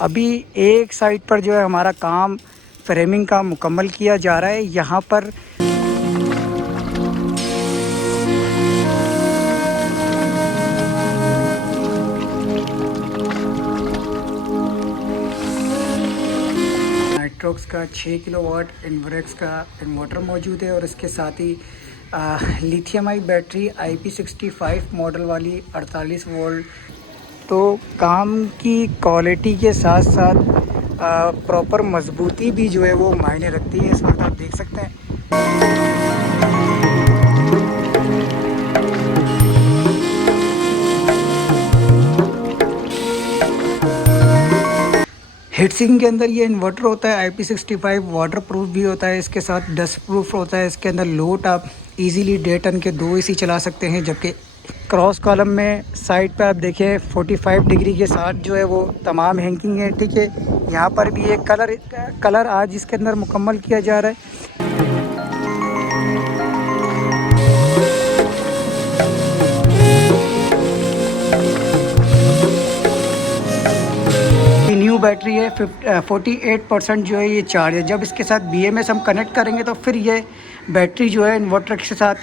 अभी एक साइड पर जो है हमारा काम फ्रेमिंग का मुकम्मल किया जा रहा है। यहाँ पर नाइट्रोक्स का 6 किलोवाट इन्वर्क्स का इन्वर्टर मौजूद है और इसके साथ ही लिथियम आई बैटरी IP65 मॉडल वाली 48 वोल्ट। तो काम की क्वालिटी के साथ साथ प्रॉपर मजबूती भी जो है वो मायने रखती है। इस वक्त आप देख सकते हैं हीट सिंक के अंदर ये इन्वर्टर होता है IP65 वाटर प्रूफ भी होता है, इसके साथ डस्ट प्रूफ होता है। इसके अंदर लोड आप इजीली 1.5 टन के 2 AC चला सकते हैं। जबकि क्रॉस कॉलम में साइड पे आप देखें 45 डिग्री के साथ जो है वो तमाम हैंगिंग है। ठीक है, यहाँ पर भी एक कलर आज इसके अंदर मुकम्मल किया जा रहा है। न्यू बैटरी है 48% जो है ये चार्ज है। जब इसके साथ BMS हम कनेक्ट करेंगे तो फिर ये बैटरी जो है इन्वर्टर के साथ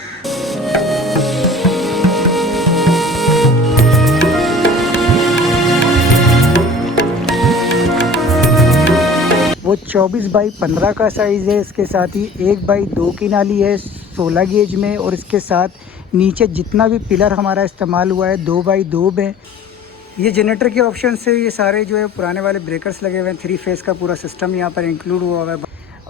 वो 24x15 का साइज़ है। इसके साथ ही 1x2 की नाली है 16 गेज में और इसके साथ नीचे जितना भी पिलर हमारा इस्तेमाल हुआ है 2x2 में। ये जनरेटर के ऑप्शन से ये सारे जो है पुराने वाले ब्रेकर्स लगे हुए हैं। 3 फेज़ का पूरा सिस्टम यहाँ पर इंक्लूड हुआ है।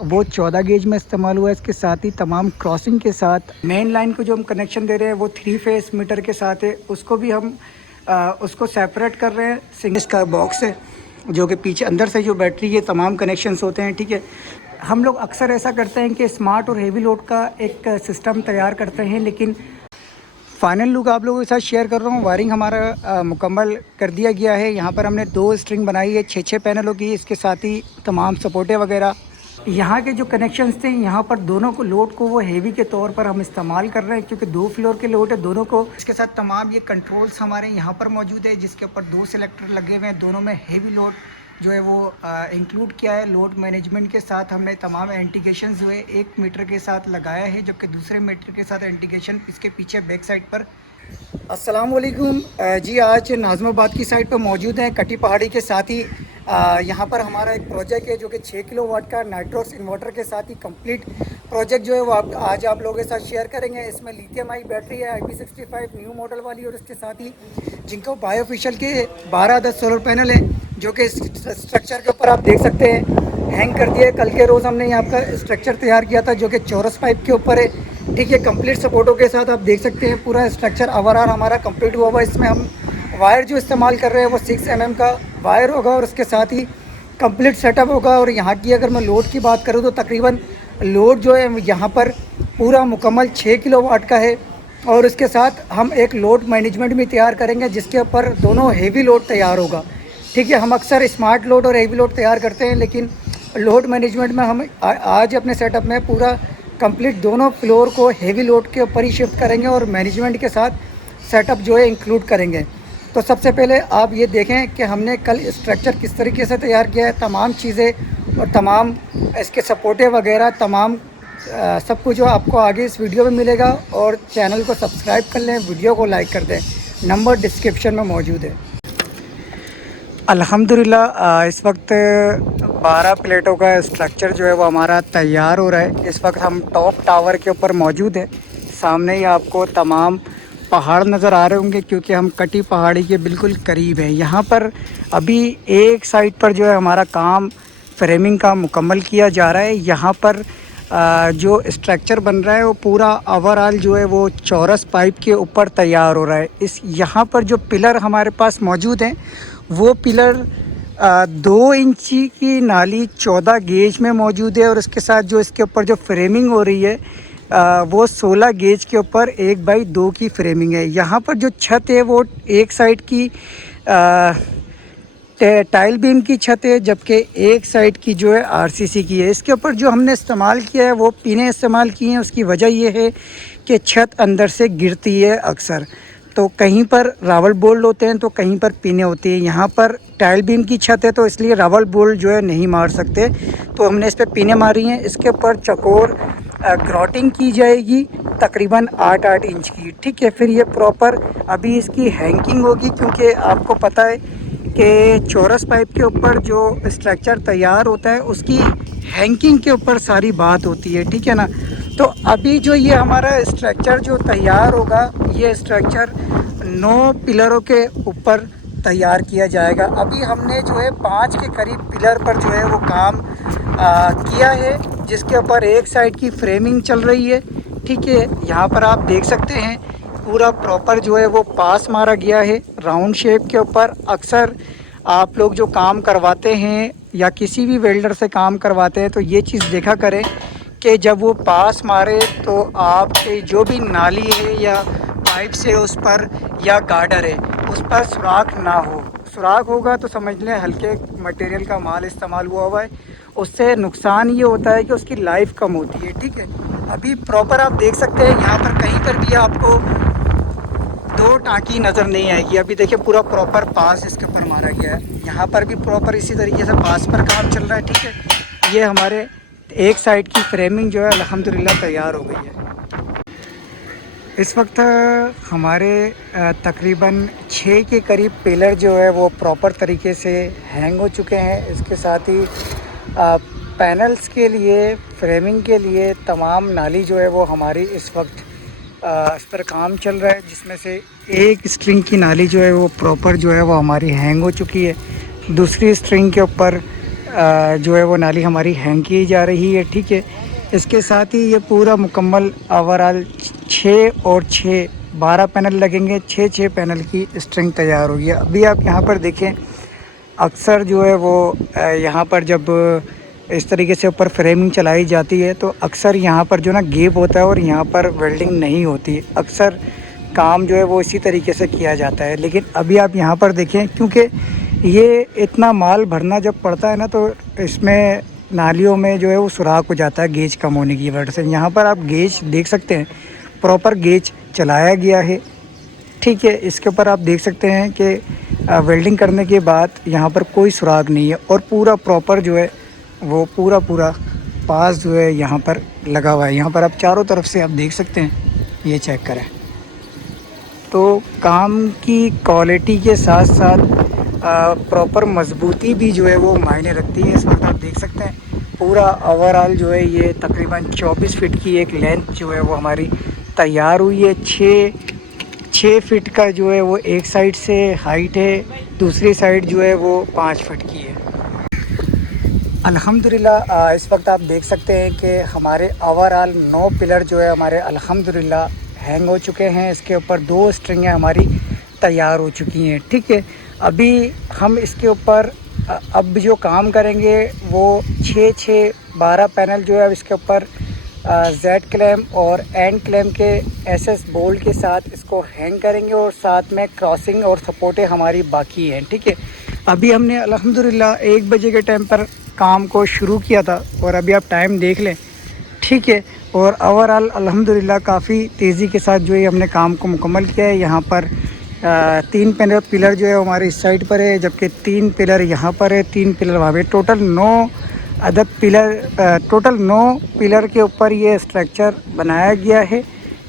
वो 14 गेज में इस्तेमाल हुआ है। इसके साथ ही तमाम क्रॉसिंग के साथ मेन लाइन को जो हम कनेक्शन दे रहे हैं वो 3 फेज़ मीटर के साथ है। उसको भी हम उसको सेपरेट कर रहे हैं। सिंगल का बॉक्स है जो कि पीछे अंदर से जो बैटरी ये तमाम कनेक्शंस होते हैं। ठीक है, हम लोग अक्सर ऐसा करते हैं कि स्मार्ट और हेवी लोड का एक सिस्टम तैयार करते हैं, लेकिन फाइनल लुक आप लोगों के साथ शेयर कर रहा हूँ। वायरिंग हमारा मुकम्मल कर दिया गया है। यहाँ पर हमने 2 स्ट्रिंग बनाई है 6 पैनलों की। इसके साथ ही तमाम सपोर्टें वगैरह यहाँ के जो कनेक्शंस थे यहाँ पर दोनों को लोड को वो हेवी के तौर पर हम इस्तेमाल कर रहे हैं क्योंकि 2 फ्लोर के लोड है दोनों को। इसके साथ तमाम ये कंट्रोल्स हमारे यहाँ पर मौजूद है जिसके ऊपर 2 सिलेक्टर लगे हुए हैं। दोनों में हेवी लोड जो है वो इंक्लूड किया है। लोड मैनेजमेंट के साथ हमने तमाम इंडिकेशन जो है 1 मीटर के साथ लगाया है, जबकि दूसरे मीटर के साथ इंडिकेशन इसके पीछे बैक साइड पर। अस्सलाम वालेकुम जी, आज नाज़माबाद की साइड पर मौजूद हैं कटी पहाड़ी के साथ ही यहाँ पर हमारा एक प्रोजेक्ट है जो कि 6 किलोवाट का नाइट्रोक्स इन्वर्टर के साथ ही कंप्लीट प्रोजेक्ट जो है वो आज आप लोगों के साथ शेयर करेंगे। इसमें लिथियम आई बैटरी है IP65 न्यू मॉडल वाली और इसके साथ ही जिनको बायोफिशियल के 12 सोलर पैनल है जो कि स्ट्रक्चर के ऊपर आप देख सकते हैं हैंग कर दिए। कल के रोज़ हमने यहाँ का स्ट्रक्चर तैयार किया था जो कि चौरस पाइप के ऊपर है। ठीक है, कंप्लीट सपोर्टों के साथ आप देख सकते हैं पूरा स्ट्रक्चर ओवरऑल हमारा कंप्लीट हुआ हुआ। इसमें हम वायर जो इस्तेमाल कर रहे हैं वो 6 mm का वायर होगा और उसके साथ ही कंप्लीट सेटअप होगा। और यहाँ की अगर मैं लोड की बात करूँ तो तकरीबन लोड जो है यहाँ पर पूरा मुकम्मल 6 किलोवाट का है। और इसके साथ हम एक लोड मैनेजमेंट भी तैयार करेंगे जिसके ऊपर दोनों हेवी लोड तैयार होगा। ठीक है, हम अक्सर स्मार्ट लोड और हेवी लोड तैयार करते हैं, लेकिन लोड मैनेजमेंट में हम आज अपने सेटअप में पूरा कंप्लीट दोनों फ्लोर को हेवी लोड के ऊपर ही शिफ्ट करेंगे और मैनेजमेंट के साथ सेटअप जो है इंक्लूड करेंगे। तो सबसे पहले आप ये देखें कि हमने कल स्ट्रक्चर किस तरीके से तैयार किया है। तमाम चीज़ें और तमाम इसके सपोर्टें वगैरह तमाम सब कुछ जो आपको आगे इस वीडियो में मिलेगा। और चैनल को सब्सक्राइब कर लें, वीडियो को लाइक कर दें, नंबर डिस्क्रिप्शन में मौजूद है। अल्हम्दुलिल्लाह इस वक्त 12 प्लेटों का स्ट्रक्चर जो है वो हमारा तैयार हो रहा है। इस वक्त हम टॉप टावर के ऊपर मौजूद है। सामने ही आपको तमाम पहाड़ नज़र आ रहे होंगे क्योंकि हम कटी पहाड़ी के बिल्कुल करीब हैं। यहाँ पर अभी एक साइड पर जो है हमारा काम फ्रेमिंग का मुकम्मल किया जा रहा है। यहाँ पर जो स्ट्रक्चर बन रहा है वो पूरा ओवरऑल जो है वो चौरस पाइप के ऊपर तैयार हो रहा है। इस यहाँ पर जो पिलर हमारे पास मौजूद हैं वो पिलर 2 इंची की नाली 14 गेज में मौजूद है और उसके साथ जो इसके ऊपर जो फ्रेमिंग हो रही है वो 16 गेज के ऊपर 1x2 की फ्रेमिंग है। यहाँ पर जो छत है वो एक साइड की टाइल बीम की छत है, जबकि एक साइड की जो है RCC की है। इसके ऊपर जो हमने इस्तेमाल किया है वो पीने इस्तेमाल किए हैं। उसकी वजह ये है कि छत अंदर से गिरती है अक्सर। तो कहीं पर रावल बोल्ट होते हैं तो कहीं पर पीने होती है। यहाँ पर टाइल बीम की छत है तो इसलिए रावल बोल्ट जो है नहीं मार सकते, तो हमने इस पर पीने मारी हैं। इसके ऊपर चकोर ग्राउटिंग की जाएगी तकरीबन 8-8 इंच की, ठीक है। फिर ये प्रॉपर अभी इसकी हैंगिंग होगी, क्योंकि आपको पता है कि चौरस पाइप के ऊपर जो स्ट्रक्चर तैयार होता है उसकी हैंगिंग के ऊपर सारी बात होती है, ठीक है ना। तो अभी जो ये हमारा स्ट्रक्चर जो तैयार होगा, ये स्ट्रक्चर 9 पिलरों के ऊपर तैयार किया जाएगा। अभी हमने जो है 5 के करीब पिलर पर जो है वो काम किया है, जिसके ऊपर एक साइड की फ्रेमिंग चल रही है, ठीक है। यहाँ पर आप देख सकते हैं पूरा प्रॉपर जो है वो पास मारा गया है राउंड शेप के ऊपर। अक्सर आप लोग जो काम करवाते हैं या किसी भी वेल्डर से काम करवाते हैं तो ये चीज़ देखा करें कि जब वो पास मारे तो आपके जो भी नाली है या पाइप से उस पर या गार्डर है उस पर सुराख ना हो। सुराख होगा तो समझ लें हल्के मटेरियल का माल इस्तेमाल हुआ है, उससे नुकसान ये होता है कि उसकी लाइफ कम होती है, ठीक है। अभी प्रॉपर आप देख सकते हैं यहाँ पर कहीं पर भी आपको 2 टाँकी नज़र नहीं आएगी। अभी देखिए पूरा प्रॉपर पास इसके ऊपर मारा गया है, यहाँ पर भी प्रॉपर इसी तरीके से पास पर काम चल रहा है, ठीक है। ये हमारे एक साइड की फ्रेमिंग जो है अल्हम्दुलिल्लाह तैयार हो गई है। इस वक्त हमारे तकरीबन 6 के करीब पिलर जो है वो प्रॉपर तरीके से हैंग हो चुके हैं। इसके साथ ही पैनल्स के लिए, फ्रेमिंग के लिए तमाम नाली जो है वो हमारी इस वक्त इस पर काम चल रहा है, जिसमें से एक स्ट्रिंग की नाली जो है वो प्रॉपर जो है वो हमारी हैंग हो चुकी है। दूसरी स्ट्रिंग के ऊपर जो है वो नाली हमारी हैंग की जा रही है, ठीक है। इसके साथ ही ये पूरा मुकम्मल ओवरऑल 6 और 6 12 पैनल लगेंगे, 6 पैनल की स्ट्रिंग तैयार होगी। अभी आप यहाँ पर देखें, अक्सर जो है वो यहाँ पर जब इस तरीके से ऊपर फ्रेमिंग चलाई जाती है तो अक्सर यहाँ पर जो ना गैप होता है और यहाँ पर वेल्डिंग नहीं होती। अक्सर काम जो है वो इसी तरीके से किया जाता है। लेकिन अभी आप यहाँ पर देखें, क्योंकि ये इतना माल भरना जब पड़ता है ना तो इसमें नालियों में जो है वो सुराख हो जाता है गेज कम होने की वजह से। यहाँ पर आप गेज देख सकते हैं, प्रॉपर गेज चलाया गया है, ठीक है। इसके ऊपर आप देख सकते हैं कि वेल्डिंग करने के बाद यहाँ पर कोई सुराख नहीं है और पूरा प्रॉपर जो है वो पूरा पास जो है यहाँ पर लगा हुआ है। यहाँ पर आप चारों तरफ से आप देख सकते हैं, ये चेक करें। तो काम की क्वालिटी के साथ साथ प्रॉपर मजबूती भी जो है वो मायने रखती है। इस वक्त आप देख सकते हैं पूरा ओवरऑल जो है ये तकरीबन 24 फीट की एक लेंथ जो है वो हमारी तैयार हुई है। 6 फीट का जो है वो एक साइड से हाइट है, दूसरी साइड जो है वो 5 फीट की है। अल्हम्दुलिल्लाह इस वक्त आप देख सकते हैं कि हमारे ओवरऑल 9 पिलर जो है हमारे अल्हम्दुलिल्लाह हैंग हो चुके हैं। इसके ऊपर 2 स्ट्रिंगें हमारी तैयार हो चुकी हैं, ठीक है। अभी हम इसके ऊपर अब जो काम करेंगे वो 6 12 पैनल जो है अब इसके ऊपर जेड क्लैम्प और एंड क्लैम्प के एसएस बोल्ट के साथ इसको हैंग करेंगे और साथ में क्रॉसिंग और सपोर्टें हमारी बाकी हैं, ठीक है। अभी हमने अल्हम्दुलिल्लाह 1 बजे के टाइम पर काम को शुरू किया था और अभी आप टाइम देख लें, ठीक है। और ओवरऑल अल्हम्दुलिल्लाह काफ़ी तेज़ी के साथ जो है हमने काम को मुकम्मल किया है। यहाँ पर 3 पिलर जो है हमारे इस साइड पर है, जबकि 3 पिलर यहाँ पर है, 3 पिलर वहाँ पे। टोटल 9 अदद पिलर, टोटल 9 पिलर के ऊपर ये स्ट्रक्चर बनाया गया है,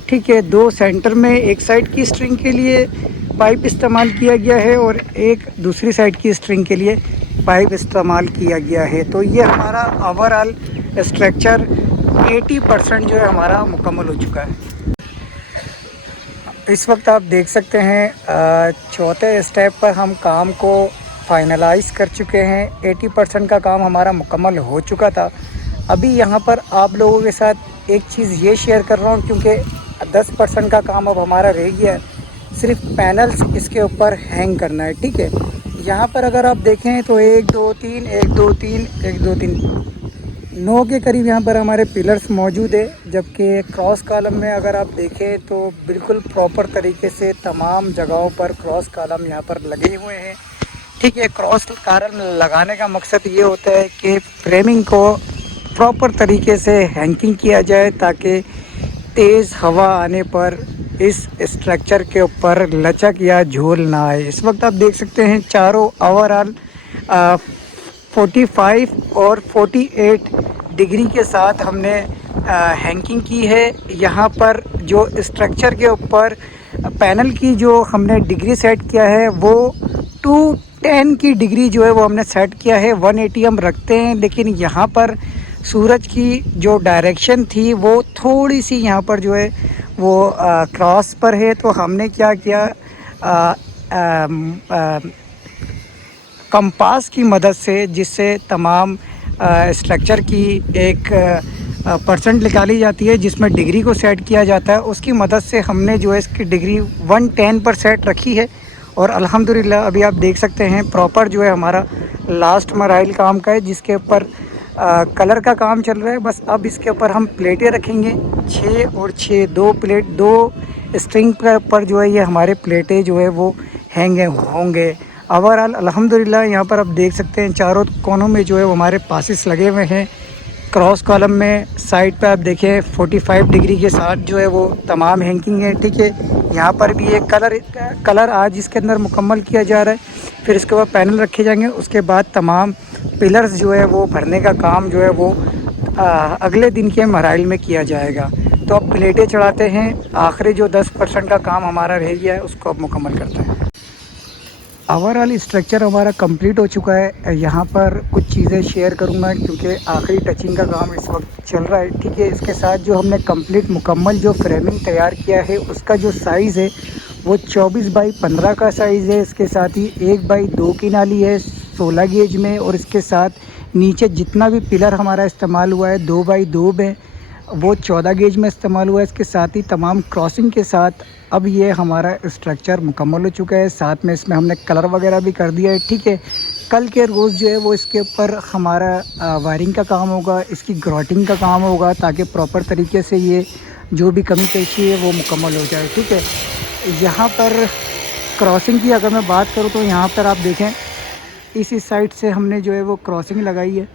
ठीक है। 2 सेंटर में एक साइड की स्ट्रिंग के लिए पाइप इस्तेमाल किया गया है और एक दूसरी साइड की स्ट्रिंग के लिए पाइप इस्तेमाल किया गया है। तो ये हमारा ओवरऑल स्ट्रक्चर 80% जो है हमारा मुकम्मल हो चुका है। इस वक्त आप देख सकते हैं चौथे स्टेप पर हम काम को फाइनलाइज़ कर चुके हैं। 80% का काम हमारा मुकम्मल हो चुका था। अभी यहाँ पर आप लोगों के साथ एक चीज़ ये शेयर कर रहा हूँ, क्योंकि 10% का काम अब हमारा रह गया है, सिर्फ पैनल्स इसके ऊपर हैंग करना है, ठीक है। यहाँ पर अगर आप देखें तो 1 2 3 1 2 3 1 2 3 9 के करीब यहाँ पर हमारे पिलर्स मौजूद है, जबकि क्रॉस कॉलम में अगर आप देखें तो बिल्कुल प्रॉपर तरीके से तमाम जगहों पर क्रॉस कॉलम यहाँ पर लगे हुए हैं, ठीक है। क्रॉस कॉलम लगाने का मकसद ये होता है कि फ्रेमिंग को प्रॉपर तरीके से हैंगिंग किया जाए ताकि तेज़ हवा आने पर इस स्ट्रक्चर के ऊपर लचक या झोल ना आए। इस वक्त आप देख सकते हैं चारों ओवरऑल 45 और 48 डिग्री के साथ हमने हैंगिंग की है। यहाँ पर जो स्ट्रक्चर के ऊपर पैनल की जो हमने डिग्री सेट किया है वो 210 की डिग्री जो है वो हमने सेट किया है। 180 हम रखते हैं, लेकिन यहाँ पर सूरज की जो डायरेक्शन थी वो थोड़ी सी यहाँ पर जो है वो क्रॉस पर है। तो हमने क्या किया, कंपास की मदद से, जिससे तमाम स्ट्रक्चर की एक परसेंट निकाली जाती है जिसमें डिग्री को सेट किया जाता है, उसकी मदद से हमने जो है इसकी डिग्री 110 पर सेट रखी है। और अल्हम्दुलिल्लाह अभी आप देख सकते हैं प्रॉपर जो है हमारा लास्ट मराइल काम का है, जिसके ऊपर कलर का काम चल रहा है। बस अब इसके ऊपर हम प्लेटें रखेंगे 6 और 6, 2 प्लेट, 2 स्ट्रिंग के ऊपर जो है ये हमारे प्लेटें जो है वो हैंग होंगे। ओवरऑल अल्हम्दुलिल्लाह यहाँ पर आप देख सकते हैं चारों कोनों में जो है वो हमारे पासिस लगे हुए हैं। क्रॉस कॉलम में साइड पे आप देखें 45 डिग्री के साथ जो है वो तमाम हैंगिंग है। ठीक है, यहाँ पर भी एक कलर आज इसके अंदर मुकम्मल किया जा रहा है। फिर इसके बाद पैनल रखे जाएंगे, उसके बाद तमाम पिलर्स जो है वो भरने का काम जो है वो अगले दिन के मराइल में किया जाएगा। तो अब प्लेटें चढ़ाते हैं, आखिरी जो 10% का काम हमारा रह गया है उसको अब मुकम्मल करते हैं। ओवरऑल स्ट्रक्चर हमारा कंप्लीट हो चुका है। यहाँ पर कुछ चीज़ें शेयर करूँगा क्योंकि आखिरी टचिंग का काम इस वक्त चल रहा है। ठीक है, इसके साथ जो हमने कंप्लीट मुकम्मल जो फ्रेमिंग तैयार किया है उसका जो साइज़ है वो 24 बाई 15 का साइज़ है। इसके साथ ही 1 बाई 2 की नाली है 16 गेज में, और इसके साथ नीचे जितना भी पिलर हमारा इस्तेमाल हुआ है 2 बाई 2 में वो 14 गेज में इस्तेमाल हुआ है। इसके साथ ही तमाम क्रॉसिंग के साथ अब ये हमारा स्ट्रक्चर मुकम्मल हो चुका है। साथ में इसमें हमने कलर वगैरह भी कर दिया है। ठीक है, कल के रोज़ जो है वो इसके ऊपर हमारा वायरिंग का काम होगा, इसकी ग्राउटिंग का काम होगा, ताकि प्रॉपर तरीके से ये जो भी कमी पेशी है वो मुकम्मल हो जाए। ठीक है, यहाँ पर क्रॉसिंग की अगर मैं बात करूँ तो यहाँ पर आप देखें इसी साइड से हमने जो है वो क्रॉसिंग लगाई है।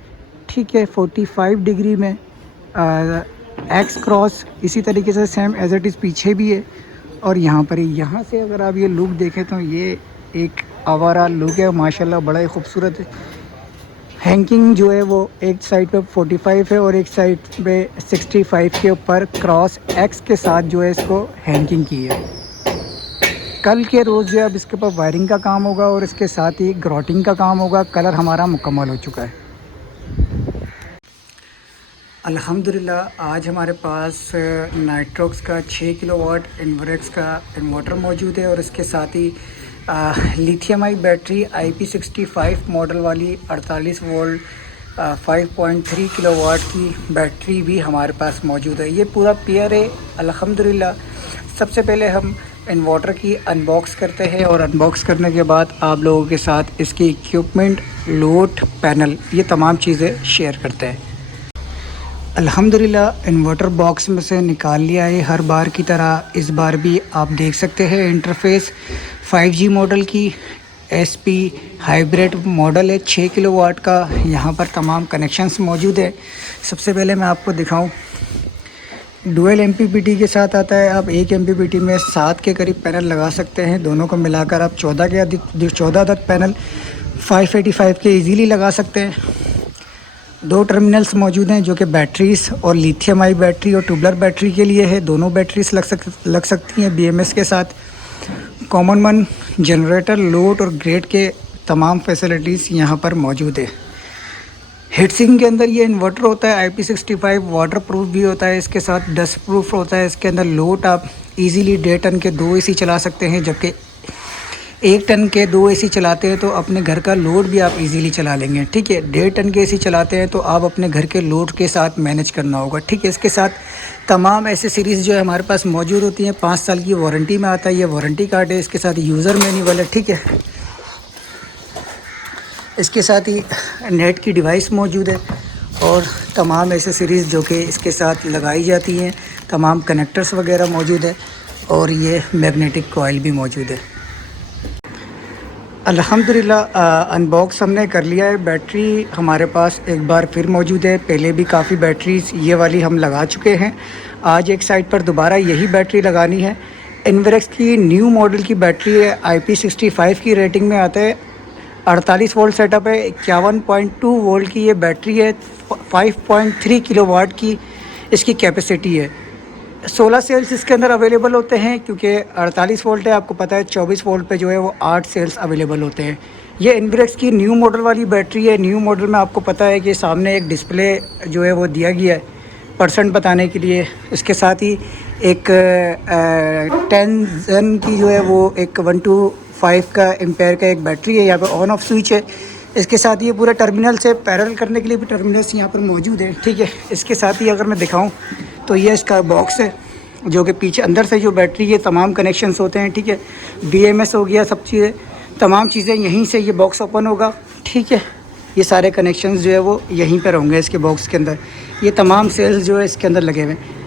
ठीक है, 45 डिग्री में एक्स क्रॉस इसी तरीके से सेम एज इट इज़ पीछे भी है। और यहाँ पर यहाँ से अगर आप ये लुक देखें तो ये एक आवारा लुक है माशाल्लाह, बड़ा ही खूबसूरत है। हैंगिंग जो है वो एक साइड पे 45 है और एक साइड पे 65 के ऊपर क्रॉस एक्स के साथ जो है इसको हैंगिंग की है। कल के रोज़ जो है अब इसके ऊपर वायरिंग का काम होगा और इसके साथ ही ग्राउटिंग का काम होगा। कलर हमारा मुकम्मल हो चुका है अल्हम्दुलिल्लाह। आज हमारे पास नाइट्रोक्स का 6 किलोवाट इन्वर्क्स का इन्वर्टर मौजूद है और इसके साथ ही लिथियम आई बैटरी IP65 मॉडल वाली 48 वोल्ट 5.3 किलोवाट की बैटरी भी हमारे पास मौजूद है। ये पूरा पेयर है अल्हम्दुलिल्लाह। सबसे पहले हम इन्वर्टर की अनबॉक्स करते हैं और अनबॉक्स करने के बाद आप लोगों के साथ इसकी इक्विपमेंट, लोड, पैनल, ये तमाम चीज़ें शेयर करते हैं। अल्हम्दुलिल्लाह इन्वर्टर बॉक्स में से निकाल लिया है। हर बार की तरह इस बार भी आप देख सकते हैं इंटरफेस 5G मॉडल की SP हाइब्रिड मॉडल है 6 किलोवाट का। यहाँ पर तमाम कनेक्शंस मौजूद है। सबसे पहले मैं आपको दिखाऊं, डुअल MPPT के साथ आता है। आप एक MPPT में 7 के करीब पैनल लगा सकते हैं। दोनों को मिलाकर आप 14 अदद पैनल 585 के इजीली लगा सकते हैं। 2 टर्मिनल्स मौजूद हैं जो कि बैटरीज और लिथियम आई बैटरी और ट्यूबलर बैटरी के लिए है। दोनों बैटरीज लग सकती हैं BMS के साथ। कॉमन वन जनरेटर, लोड और ग्रेड के तमाम फैसिलिटीज़ यहाँ पर मौजूद है। हीटसिंक के अंदर ये इन्वर्टर होता है IP65, वाटर प्रूफ भी होता है, इसके साथ डस्ट प्रूफ होता है। इसके अंदर लोड आप इजीली 1.5 टन के 2 AC चला सकते हैं, जबकि 1 टन के 2 AC चलाते हैं तो अपने घर का लोड भी आप इजीली चला लेंगे। ठीक है, 1.5 टन के AC चलाते हैं तो आप अपने घर के लोड के साथ मैनेज करना होगा। ठीक है, इसके साथ तमाम एसेसरीज़ जो है हमारे पास मौजूद होती हैं। 5 साल की वारंटी में आता है, ये वारंटी कार्ड है। इसके साथ यूज़र मैनुअल है। ठीक है, इसके साथ ही नेट की डिवाइस मौजूद है और तमाम एसेसरीज़ जो कि इसके साथ लगाई जाती हैं, तमाम कनेक्टर्स वगैरह मौजूद है और ये मैग्नेटिक कॉइल भी मौजूद है। अल्हम्दुलिल्लाह अनबॉक्स हमने कर लिया है। बैटरी हमारे पास एक बार फिर मौजूद है। पहले भी काफ़ी बैटरीज़ ये वाली हम लगा चुके हैं। आज एक साइड पर दोबारा यही बैटरी लगानी है। इन्वेरेक्स की न्यू मॉडल की बैटरी है, IP65 की रेटिंग में आता है। 48 वोल्ट सेटअप है, 51.2 वोल्ट की ये बैटरी है, 5.3 किलोवाट की इसकी कैपेसिटी है। 16 सेल्स इसके अंदर अवेलेबल होते हैं, क्योंकि 48 वोल्ट है, आपको पता है 24 वोल्ट पे जो है वो 8 सेल्स अवेलेबल होते हैं। ये इन्वेरेक्स की न्यू मॉडल वाली बैटरी है। न्यू मॉडल में आपको पता है कि सामने एक डिस्प्ले जो है वो दिया गया है परसेंट बताने के लिए। इसके साथ ही एक 10 जन की जो है वो एक 125 का एम्पेयर का एक बैटरी है। यहाँ पे ऑन ऑफ स्विच है। इसके साथ ये पूरे टर्मिनल से पैरेलल करने के लिए भी टर्मिनल्स यहाँ पर मौजूद है, ठीक है। इसके साथ ही अगर मैं दिखाऊं तो ये इसका बॉक्स है, जो कि पीछे अंदर से जो बैटरी ये तमाम कनेक्शंस होते हैं, ठीक है। BMS हो गया, सब चीज़ें, तमाम चीज़ें यहीं से ये बॉक्स ओपन होगा, ठीक है। ये सारे कनेक्शंस जो है वो यहीं पर होंगे इसके बॉक्स के अंदर। ये तमाम सेल्स जो है इसके अंदर लगे हुए हैं।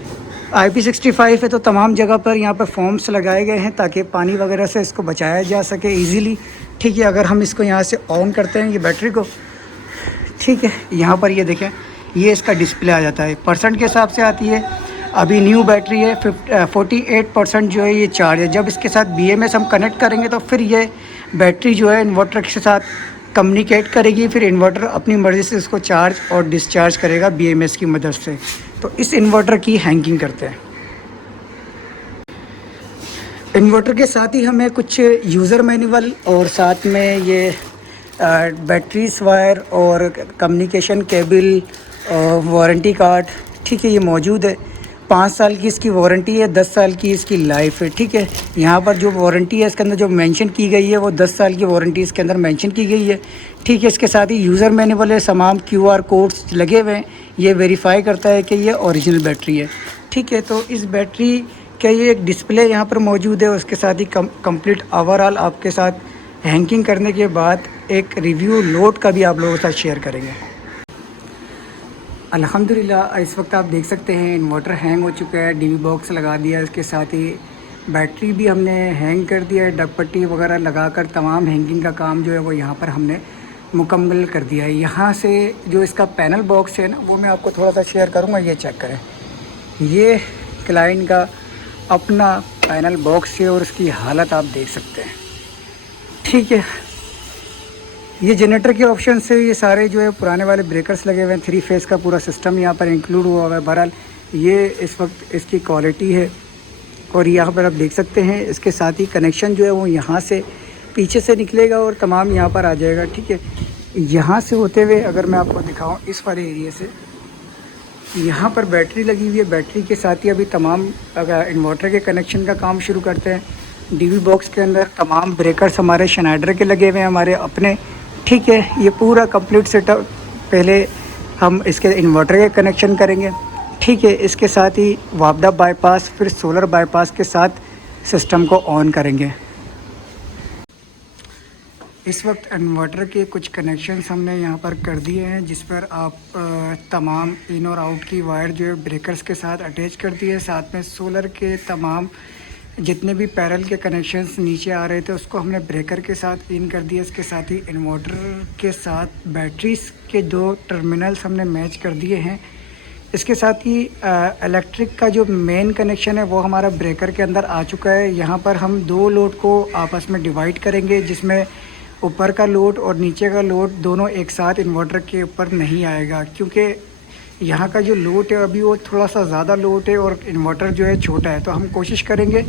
IP65 है तो तमाम जगह पर यहाँ पर फॉर्म्स लगाए गए हैं ताकि पानी वगैरह से इसको बचाया जा सके ईज़िली, ठीक है। अगर हम इसको यहाँ से ऑन करते हैं ये बैटरी को, ठीक है, यहाँ पर ये देखें, ये इसका डिस्प्ले आ जाता है, परसेंट के हिसाब से आती है। अभी न्यू बैटरी है, 48% जो है ये चार्ज है। जब इसके साथ BMS हम कनेक्ट करेंगे तो फिर ये बैटरी जो है इन्वर्टर के साथ कम्युनिकेट करेगी, फिर इन्वर्टर अपनी मर्ज़ी से इसको चार्ज और डिस्चार्ज करेगा BMS की मदद से। तो इस इन्वर्टर की हैंगिंग करते हैं। इन्वर्टर के साथ ही हमें कुछ यूज़र मैनुअल और साथ में ये बैटरीज वायर और कम्युनिकेशन केबल और वारंटी कार्ड, ठीक है, ये मौजूद है। 5 साल की इसकी वारंटी है, 10 साल की इसकी लाइफ है, ठीक है। यहाँ पर जो वारंटी है इसके अंदर जो मेंशन की गई है वो 10 साल की वारंटी इसके अंदर मेंशन की गई है, ठीक है। इसके साथ ही यूज़र मैनुअल है, तमाम QR कोड्स लगे हुए हैं, ये वेरीफाई करता है कि ये ओरिजिनल बैटरी है, ठीक है। तो इस बैटरी का ये एक डिस्प्ले यहाँ पर मौजूद है। उसके साथ ही कंप्लीट ओवरऑल आपके साथ हैंगिंग करने के बाद एक रिव्यू लोड का भी आप लोगों के साथ शेयर करेंगे। अल्हम्दुलिल्लाह इस वक्त आप देख सकते हैं इन्वर्टर हैंग हो चुका है, DV बॉक्स लगा दिया, इसके साथ ही बैटरी भी हमने हैंग कर दिया है। डगपट्टी वगैरह लगाकर तमाम हैंगिंग का काम जो है वो यहाँ पर हमने मुकम्मल कर दिया है। यहाँ से जो इसका पैनल बॉक्स है ना, वो मैं आपको थोड़ा सा शेयर करूँगा, ये चेक करें। ये क्लाइंट का अपना पैनल बॉक्स है और इसकी हालत आप देख सकते हैं, ठीक है। ये जनरेटर के ऑप्शन से ये सारे जो है पुराने वाले ब्रेकर्स लगे हुए हैं, 3 फेज़ का पूरा सिस्टम यहाँ पर इंक्लूड हुआ हुआ है। बहरहाल ये इस वक्त इसकी क्वालिटी है और यहाँ पर आप देख सकते हैं। इसके साथ ही कनेक्शन जो है वो यहाँ से पीछे से निकलेगा और तमाम यहाँ पर आ जाएगा, ठीक है। यहाँ से होते हुए अगर मैं आपको दिखाऊँ इस वाले एरिया से, यहाँ पर बैटरी लगी हुई है। बैटरी के साथ ही अभी तमाम अगर इन्वर्टर के कनेक्शन का काम शुरू करते हैं। DV बॉक्स के अंदर तमाम ब्रेकर्स हमारे शनाइडर के लगे हुए हैं, हमारे अपने, ठीक है। ये पूरा कंप्लीट सेटअप पहले हम इसके इन्वर्टर के कनेक्शन करेंगे, ठीक है। इसके साथ ही वापडा बाईपास, फिर सोलर बाईपास के साथ सिस्टम को ऑन करेंगे। इस वक्त इन्वर्टर के कुछ कनेक्शंस हमने यहाँ पर कर दिए हैं, जिस पर आप तमाम इन और आउट की वायर जो है ब्रेकर्स के साथ अटैच कर दी है। साथ में सोलर के तमाम जितने भी पैरेलल के कनेक्शंस नीचे आ रहे थे उसको हमने ब्रेकर के साथ इन कर दिया। इसके साथ ही इन्वर्टर के साथ बैटरीज के 2 टर्मिनल्स हमने मैच कर दिए हैं। इसके साथ ही इलेक्ट्रिक का जो मेन कनेक्शन है वो हमारा ब्रेकर के अंदर आ चुका है। यहाँ पर हम 2 लोड को आपस में डिवाइड करेंगे, जिसमें ऊपर का लोड और नीचे का लोड दोनों एक साथ इन्वर्टर के ऊपर नहीं आएगा, क्योंकि यहाँ का जो लोड है अभी वो थोड़ा सा ज़्यादा लोड है और इन्वर्टर जो है छोटा है। तो हम कोशिश करेंगे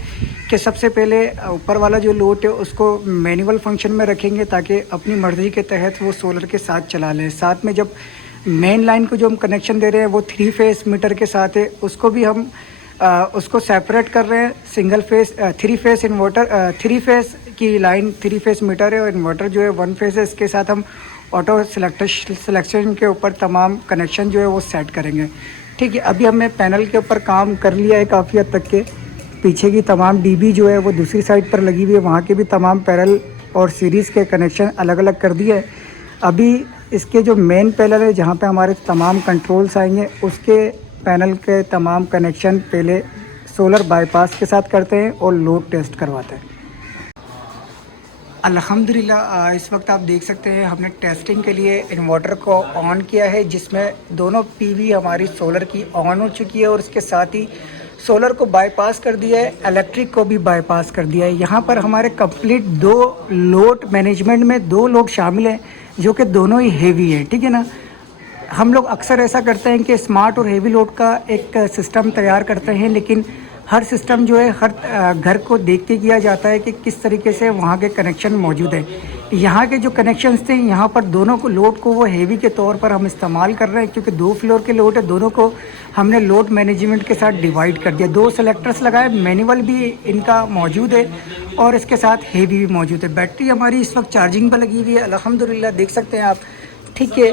कि सबसे पहले ऊपर वाला जो लोड है उसको मैनुअल फंक्शन में रखेंगे, ताकि अपनी मर्ज़ी के तहत वो सोलर के साथ चला लें। साथ में जब मेन लाइन को जो हम कनेक्शन दे रहे हैं वो 3 फेस मीटर के साथ है, उसको भी हम उसको सेपरेट कर रहे हैं। Single phase 3 face inverter 3 face की लाइन 3 फेस मीटर है और इन्वर्टर जो है 1 फेस है। इसके साथ हम ऑटो सिलेक्शन के ऊपर तमाम कनेक्शन जो है वो सेट करेंगे, ठीक है। अभी हमने पैनल के ऊपर काम कर लिया है काफ़ी हद तक के। पीछे की तमाम DB जो है वो दूसरी साइड पर लगी हुई है, वहाँ के भी तमाम पैरेलल और सीरीज़ के कनेक्शन अलग अलग कर दिए है। अभी इसके जो मेन पैनल है जहाँ पे हमारे तमाम कंट्रोल्स आएंगे, उसके पैनल के तमाम कनेक्शन पहले सोलर बाईपास के साथ करते हैं और लोड टेस्ट करवाते हैं। अल्हम्दुलिल्लाह इस वक्त आप देख सकते हैं हमने टेस्टिंग के लिए इन्वर्टर को ऑन किया है, जिसमें दोनों PV हमारी सोलर की ऑन हो चुकी है और इसके साथ ही सोलर को बाईपास कर दिया है, इलेक्ट्रिक को भी बाईपास कर दिया है। यहाँ पर हमारे कंप्लीट दो लोड मैनेजमेंट में दो लोग शामिल हैं जो कि दोनों ही हेवी है, ठीक है ना। हम लोग अक्सर ऐसा करते हैं कि स्मार्ट और हेवी लोड का एक सिस्टम तैयार करते हैं, लेकिन हर सिस्टम जो है हर घर को देख के किया जाता है कि किस तरीके से वहाँ के कनेक्शन मौजूद है। यहाँ के जो कनेक्शंस थे यहाँ पर दोनों को लोड को वो हेवी के तौर पर हम इस्तेमाल कर रहे हैं, क्योंकि 2 फ्लोर के लोड है, दोनों को हमने लोड मैनेजमेंट के साथ डिवाइड कर दिया। 2 सेलेक्टर्स लगाए, मैनुअल भी इनका मौजूद है और इसके साथ हेवी भी मौजूद है। बैटरी हमारी इस वक्त चार्जिंग पर लगी हुई है, अल्हम्दुलिल्लाह देख सकते हैं आप, ठीक है।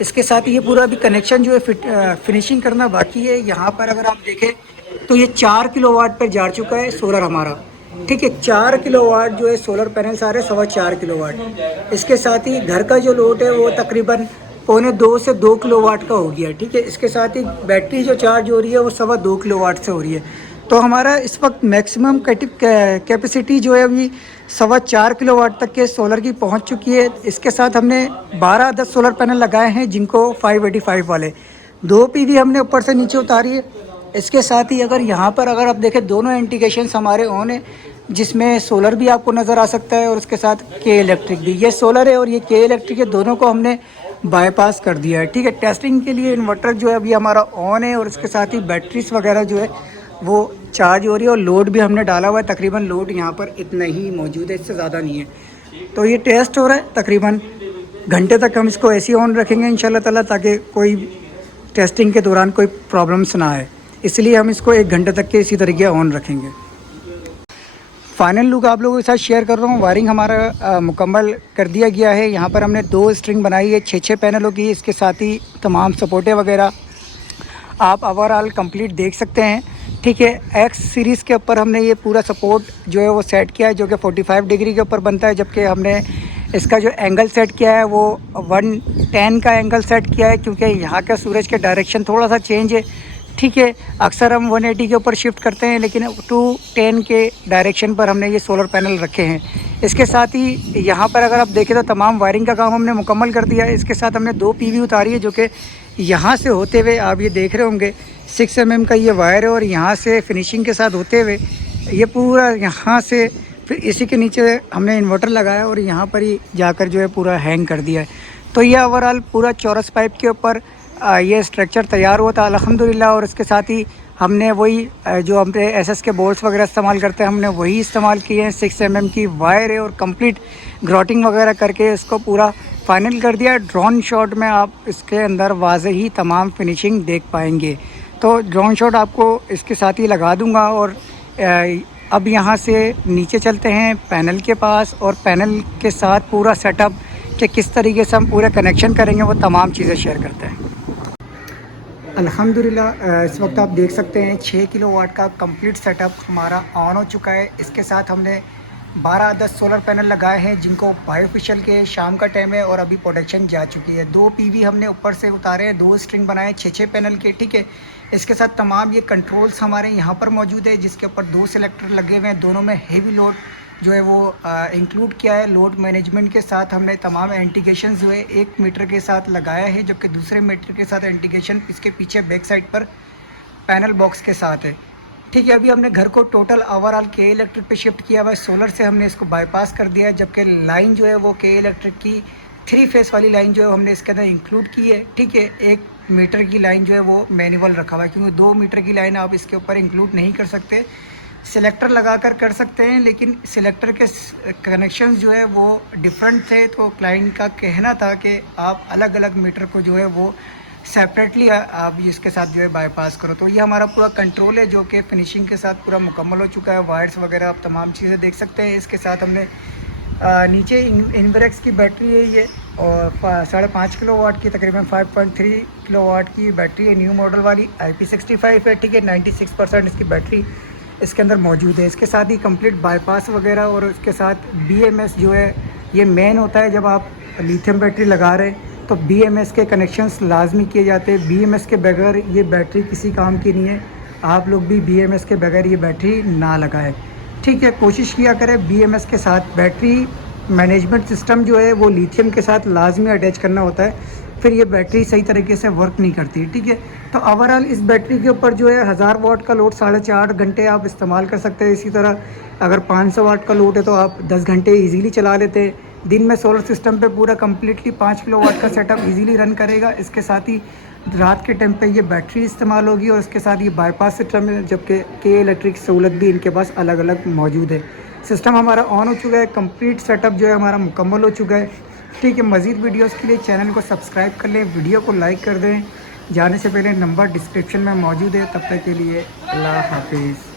इसके साथ ये पूरा भी कनेक्शन जो है फिनिशिंग करना बाकी है। यहाँ पर अगर आप देखें तो ये 4 किलोवाट पर जा चुका है सोलर हमारा, ठीक है। 4 किलोवाट जो है सोलर पैनल्स आ रहे हैं, 4.25 किलोवाट। इसके साथ ही घर का जो लोड है वो तकरीबन 1.25 से 2 किलोवाट का हो गया, ठीक है। इसके साथ ही बैटरी जो चार्ज हो रही है वो 2.25 किलोवाट से हो रही है। तो हमारा इस वक्त मैक्सिमम कैपेसिटी जो है अभी 4.25 किलोवाट तक के सोलर की पहुंच चुकी है। इसके साथ हमने 12 अदद सोलर पैनल लगाए हैं, जिनको 585 वाले 2 पीवी हमने ऊपर से नीचे उतारी है। इसके साथ ही अगर आप देखें दोनों इंडिकेशंस हमारे ऑन है, जिसमें सोलर भी आपको नज़र आ सकता है और उसके साथ के इलेक्ट्रिक भी। ये सोलर है और ये के इलेक्ट्रिक है, दोनों को हमने बाईपास कर दिया है, ठीक है। टेस्टिंग के लिए इन्वर्टर जो है अभी हमारा ऑन है और इसके साथ ही बैटरीज वगैरह जो है वो चार्ज हो रही है और लोड भी हमने डाला हुआ है। तकरीबन लोड यहाँ पर इतना ही मौजूद है, इससे ज़्यादा नहीं है। तो ये टेस्ट हो रहा है, तकरीबन घंटे तक हम इसको ऐसे ही ऑन रखेंगे इंशाल्लाह ताला, ताकि कोई टेस्टिंग के दौरान कोई प्रॉब्लम्स ना आए, इसलिए हम इसको 1 घंटे तक के इसी तरीके ऑन रखेंगे। फाइनल लुक आप लोगों के साथ शेयर कर रहा हूँ। वायरिंग हमारा मुकम्मल कर दिया गया है। यहाँ पर हमने 2 स्ट्रिंग बनाई है 6 पैनलों की, इसके साथ ही तमाम सपोर्टें वगैरह आप ओवरऑल कंप्लीट देख सकते हैं, ठीक है। एक्स सीरीज़ के ऊपर हमने ये पूरा सपोर्ट जो है वो सेट किया है, जो कि 45 डिग्री के ऊपर बनता है, जबकि हमने इसका जो एंगल सेट किया है वो 110 का एंगल सेट किया है, क्योंकि यहाँ का सूरज के डायरेक्शन थोड़ा सा चेंज है, ठीक है। अक्सर हम 180 के ऊपर शिफ्ट करते हैं, लेकिन 210 के डायरेक्शन पर हमने ये सोलर पैनल रखे हैं। इसके साथ ही यहाँ पर अगर आप देखें तो तमाम वायरिंग का काम हमने मुकम्मल कर दिया है। इसके साथ हमने 2 पीवी उतारी है, जो कि यहाँ से होते हुए आप ये देख रहे होंगे 6 mm का ये वायर है, और यहाँ से फिनिशिंग के साथ होते हुए ये पूरा यहाँ से फिर इसी के नीचे हमने इन्वर्टर लगाया और यहाँ पर ही जाकर जो है पूरा हैंग कर दिया है। तो ये ओवरऑल पूरा चौरस पाइप के ऊपर ये स्ट्रक्चर तैयार हुआ था अल्हम्दुलिल्लाह। और इसके साथ ही हमने वही जो हमने एसएस के बोल्ट्स वगैरह इस्तेमाल करते हैं, हमने वही इस्तेमाल किए हैं। 6 mm की वायर है और कंप्लीट ग्राउटिंग वगैरह करके इसको पूरा फाइनल कर दिया। ड्रोन शॉट में आप इसके अंदर वाज़े ही तमाम फिनिशिंग देख पाएंगे। तो ड्रोन शॉट आपको इसके साथ ही लगा दूंगा। और अब यहाँ से नीचे चलते हैं पैनल के पास, और पैनल के साथ पूरा सेटअप कि किस तरीके से हम पूरा कनेक्शन करेंगे वो तमाम चीज़ें शेयर करते हैं। अल्हम्दुलिल्लाह इस वक्त आप देख सकते हैं 6 किलोवाट का कंप्लीट सेटअप हमारा ऑन हो चुका है। इसके साथ हमने 12 अदद सोलर पैनल लगाए हैं, जिनको बायोफिशियल के शाम का टाइम है और अभी प्रोडक्शन जा चुकी है। 2 पीवी हमने ऊपर से उतारे हैं, 2 स्ट्रिंग बनाए 6 पैनल के, ठीक है। इसके साथ तमाम ये कंट्रोल्स हमारे यहाँ पर मौजूद है, जिसके ऊपर 2 सेलेक्टर लगे हुए हैं। दोनों में हेवी लोड जो है वो इंक्लूड किया है। लोड मैनेजमेंट के साथ हमने तमाम इंटीग्रेशन जो है 1 मीटर के साथ लगाया है, जबकि दूसरे मीटर के साथ इंटीग्रेशन इसके पीछे बैक साइड पर पैनल बॉक्स के साथ है, ठीक है। अभी हमने घर को टोटल ओवरऑल के इलेक्ट्रिक पे शिफ्ट किया हुआ है। सोलर से हमने इसको बाईपास कर दिया है, जबकि लाइन जो है वो के इलेक्ट्रिक की 3 फेस वाली लाइन जो है हमने इसके अंदर इंक्लूड की है, ठीक है। 1 मीटर की लाइन जो है वो मैनुअल रखा हुआ है, क्योंकि 2 मीटर की लाइन आप इसके ऊपर इंक्लूड नहीं कर सकते। सिलेक्टर लगा कर सकते हैं, लेकिन सिलेक्टर के कनेक्शंस जो है वो डिफरेंट थे। तो क्लाइंट का कहना था कि आप अलग अलग मीटर को जो है वो सेपरेटली आप इसके साथ जो है बाईपास करो। तो ये हमारा पूरा कंट्रोल है, जो कि फिनिशिंग के साथ पूरा मुकम्मल हो चुका है। वायर्स वगैरह आप तमाम चीज़ें देख सकते हैं। इसके साथ हमने नीचे इनवरेक्स की बैटरी है ये, और 5.5 किलोवाट की तकरीबन 5.3 किलोवाट की बैटरी है, न्यू मॉडल वाली IP65 है, ठीक है। 96% इसकी बैटरी इसके अंदर मौजूद है। इसके साथ ही कंप्लीट बाईपास वगैरह, और इसके साथ BMS जो है ये मेन होता है। जब आप लिथियम बैटरी लगा रहे हैं तो BMS के कनेक्शंस लाजमी किए जाते हैं। BMS के बगैर ये बैटरी किसी काम की नहीं है। आप लोग भी BMS के बगैर ये बैटरी ना लगाएं, ठीक है। कोशिश किया करें BMS के साथ। बैटरी मैनेजमेंट सिस्टम जो है वो लिथियम के साथ लाजमी अटैच करना होता है, फिर ये बैटरी सही तरीके से वर्क नहीं करती, ठीक है। तो ओवरऑल इस बैटरी के ऊपर जो है 1000 वाट का लोड 4.5 घंटे आप इस्तेमाल कर सकते हैं। इसी तरह अगर 500 वाट का लोड है तो आप 10 घंटे ईज़िली चला लेते हैं। दिन में सोलर सिस्टम पे पूरा कम्प्लीटली 5 किलोवाट का सेटअप ईज़िली रन करेगा। इसके साथ ही रात के टाइम पे ये बैटरी इस्तेमाल होगी और इसके साथ ये बाईपास सिस्टम है, जबकि के इलेक्ट्रिक सहूलत भी इनके पास अलग अलग मौजूद है। सिस्टम हमारा ऑन हो चुका है, कंप्लीट सेटअप जो है हमारा मुकम्मल हो चुका है, ठीक है। मज़ीद वीडियोस के लिए चैनल को सब्सक्राइब कर लें, वीडियो को लाइक कर दें। जाने से पहले नंबर डिस्क्रिप्शन में मौजूद है। तब तक के लिए अल्लाह हाफिज़।